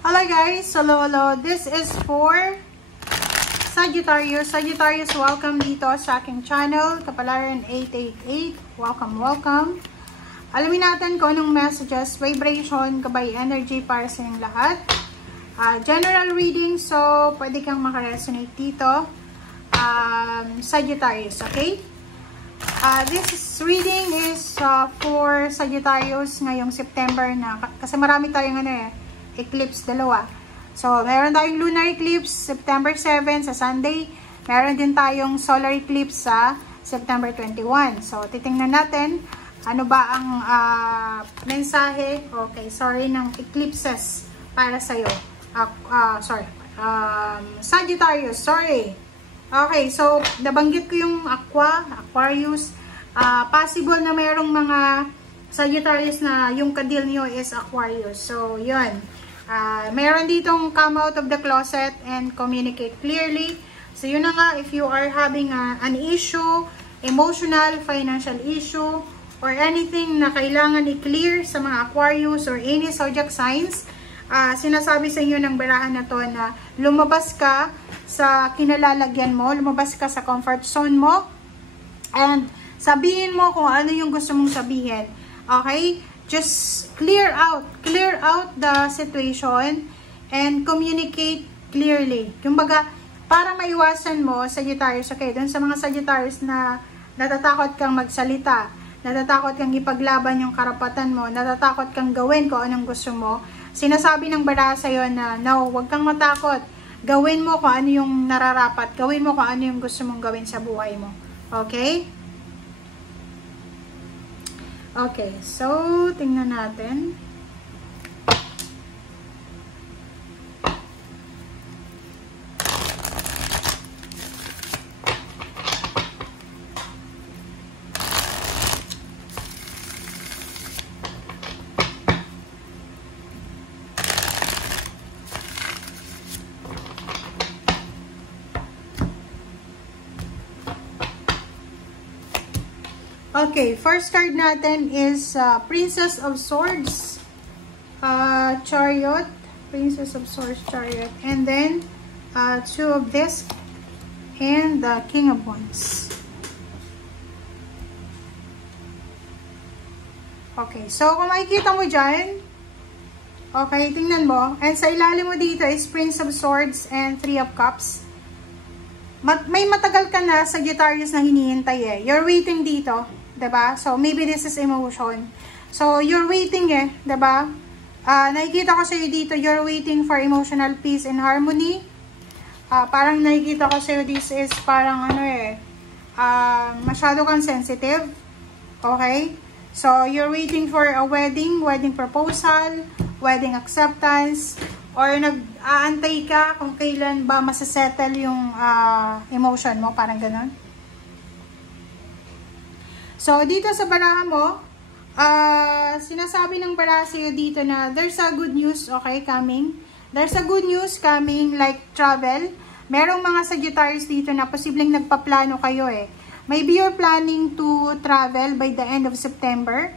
Hello guys, hello. This is for Sagittarius. Sagittarius, welcome dito sa aking channel, Kapalaran 888. Welcome. Alamin natin kung anong messages, vibration, gabay energy para sa inyong lahat. General reading, so pwede kang makaresonate dito. Sagittarius, okay? This reading is for Sagittarius ngayong September na, kasi marami tayong eclipse, dalawa. So, meron tayong lunar eclipse September 7 sa Sunday. Meron din tayong solar eclipse sa September 21. So, titingnan natin ano ba ang mensahe, ng eclipses para sa'yo. Sagittarius, Okay, so, nabanggit ko yung Aquarius. Possible na mayroong mga Sagittarius na yung kadil nyo is Aquarius. So, yun. Meron ditong come out of the closet and communicate clearly. So, yun na nga, if you are having an issue, emotional, financial issue, or anything na kailangan i-clear sa mga Aquarius or any zodiac signs, sinasabi sa inyo ng barahan na to na lumabas ka sa kinalalagyan mo, lumabas ka sa comfort zone mo, and sabihin mo kung ano yung gusto mong sabihin. Okay? Just clear out the situation and communicate clearly. Kumbaga, para maiwasan mo, Sagittarius, okay, dun sa mga Sagittarius na natatakot kang magsalita, natatakot kang ipaglaban yung karapatan mo, natatakot kang gawin kung anong gusto mo, sinasabi ng baraha sa'yo na, no, huwag kang matakot. Gawin mo kung ano yung nararapat. Gawin mo kung ano yung gusto mong gawin sa buhay mo. Okay? Okay, so, tingnan natin. Okay, first card natin is Princess of Swords, Chariot, Princess of Swords, Chariot, and then two of this, and the King of Wands. Okay, so kung makikita mo dyan, okay, tingnan mo, and sa ilalim mo dito is Prince of Swords and Three of Cups. May matagal ka na Sagittarius na hinihintay You're waiting dito. Diba? So, maybe this is emotion. So, you're waiting diba? Nakikita ko sa'yo dito, you're waiting for emotional peace and harmony. Parang nakikita ko sa'yo, this is parang masyado kang sensitive. Okay? So, you're waiting for a wedding proposal, wedding acceptance, or nag-aantay ka kung kailan ba masasettle yung emotion mo, parang ganon. So, dito sa baraha mo, sinasabi ng baraha sa'yo dito na there's a good news, okay, coming. There's a good news coming, like travel. Merong mga Sagittarius dito na posibleng nagpaplano kayo Maybe you're planning to travel by the end of September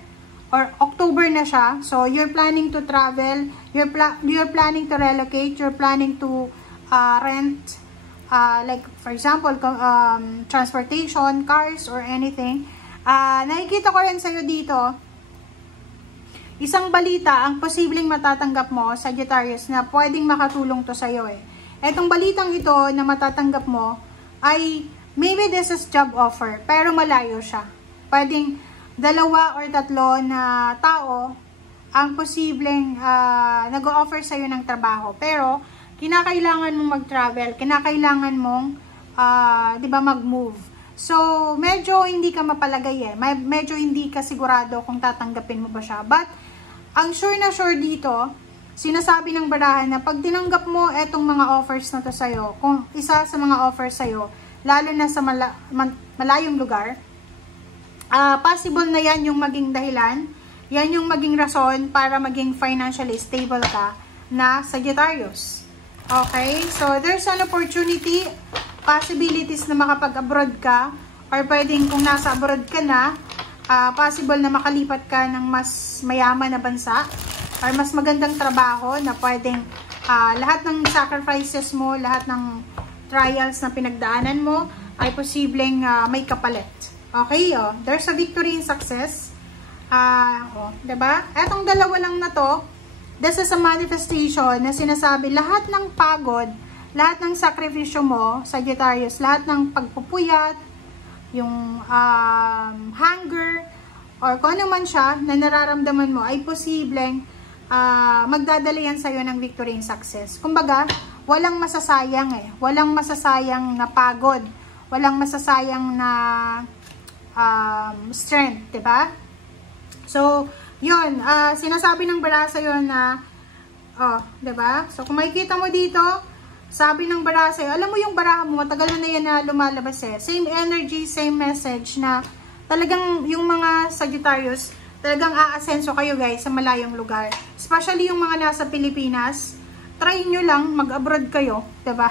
or October na siya. So, you're planning to travel, you're planning to relocate, you're planning to rent, like, for example, transportation, cars, or anything. Nakikita ko rin sa'yo dito, isang balita ang posibleng matatanggap mo, Sagittarius, na pwedeng makatulong to sa'yo Etong balitang ito na matatanggap mo ay, maybe this is job offer, pero malayo siya. Pwedeng dalawa or tatlo na tao ang posibleng nag-o-offer sa'yo ng trabaho. Pero, kinakailangan mong mag-travel, kinakailangan mong, diba, mag-move. So, medyo hindi ka mapalagay medyo hindi ka sigurado kung tatanggapin mo ba siya. But, ang sure na sure dito, sinasabi ng barahan na pag tinanggap mo etong mga offers na to sa'yo, kung isa sa mga offers sa'yo, lalo na sa malayong lugar, possible na yan yung maging dahilan, yan yung maging rason para maging financially stable ka na Sagittarius. Okay? So, there's an opportunity, possibilities na makapag-abroad ka, or pwedeng kung nasa abroad ka na, possible na makalipat ka ng mas mayaman na bansa, or mas magandang trabaho na pwedeng lahat ng sacrifices mo, lahat ng trials na pinagdaanan mo, ay posibleng may kapalit. Okay, there's a victory in success. Diba? Etong dalawa lang na to, this is a manifestation na sinasabi lahat ng pagod, lahat ng sakripisyo mo, Sagittarius, lahat ng pagpupuyat, yung hunger, or kung ano man siya na nararamdaman mo, ay posibleng magdadala yan sa'yo ng victory and success. Kumbaga, walang masasayang walang masasayang na pagod, walang masasayang na strength, diba? So, yun, sinasabi ng bara sa'yo na, diba? So, kung makikita mo dito, sabi ng bara sa'yo, alam mo yung baraha mo, matagal na yan na lumalabas Same energy, same message na talagang yung mga Sagittarius, talagang aasenso kayo guys sa malayong lugar. Especially yung mga nasa Pilipinas, try nyo lang mag-abroad kayo, diba?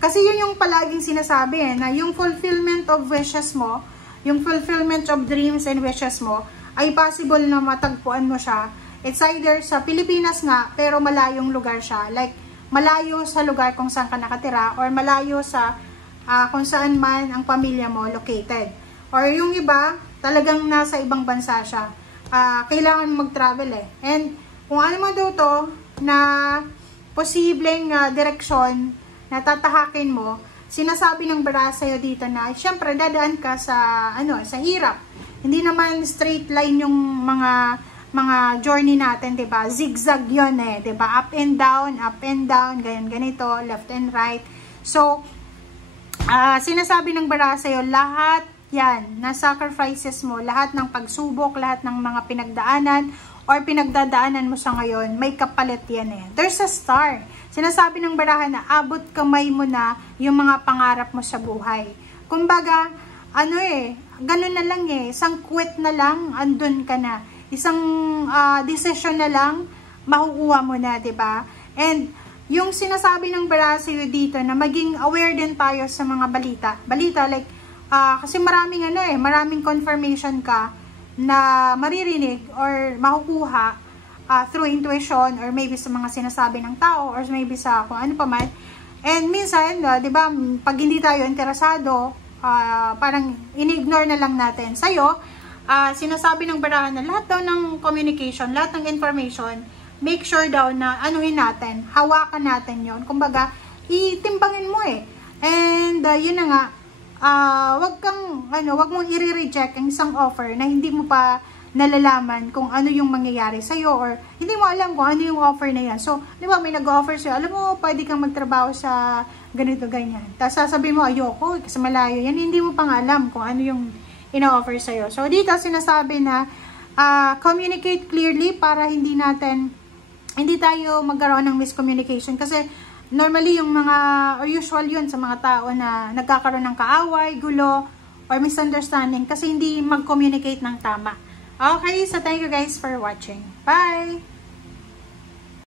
Kasi yun yung palaging sinasabi na yung fulfillment of wishes mo, yung fulfillment of dreams and wishes mo, ay possible na matagpuan mo siya. It's either sa Pilipinas nga, pero malayong lugar siya. Like, malayo sa lugar kung saan ka nakatira, or malayo sa kung saan man ang pamilya mo located. Or yung iba, talagang nasa ibang bansa siya. Kailangan mag-travel And kung ano man daw to, na posibleng direksyon na tatahakin mo, sinasabi ng bara sa'yo dito na, syempre, dadaan ka sa, sa hirap. Hindi naman straight line yung mga journey natin, 'di ba? Zigzag 'yon 'di ba? Up and down, ganito, left and right. So, sinasabi ng bara sa'yo, lahat 'yan, na sacrifices mo, lahat ng pagsubok, lahat ng mga pinagdaanan or pinagdadaanan mo sa ngayon, may kapalit 'yan There's a star. Sinasabi ng barahan na abot kamay mo na yung mga pangarap mo sa buhay. Kumbaga, ganun na lang isang quit na lang, andun ka na. Isang decision na lang, makukuha mo na, diba? And, yung sinasabi ng bara sa'yo dito, na maging aware din tayo sa mga balita. Balita, like, kasi maraming maraming confirmation ka na maririnig or makukuha through intuition or maybe sa mga sinasabi ng tao or maybe sa kung ano pa man. And minsan, diba, pag hindi tayo interesado, parang in-ignore na lang natin. Sa'yo, sinasabi ng barahan na lahat daw ng communication, lahat ng information, make sure daw na anuhin natin, hawakan natin yon. Kumbaga, itimbangin mo And, yun na nga, wag mong i-reject ang isang offer na hindi mo pa nalalaman kung ano yung mangyayari sa'yo or hindi mo alam kung ano yung offer na yan. So, di ba, may nag-offer sa'yo, alam mo, pwede kang magtrabaho sa ganito, ganyan. Tapos sasabihin mo, ayoko, kasi malayo yan. Hindi mo pa nga alam kung ano yung ina-offer sa'yo. So, dito sinasabi na communicate clearly para hindi tayo magkaroon ng miscommunication. Kasi, normally, yung mga, or usual yun sa mga tao na nagkakaroon ng kaaway, gulo, or misunderstanding kasi hindi mag-communicate ng tama. Okay, so thank you guys for watching. Bye!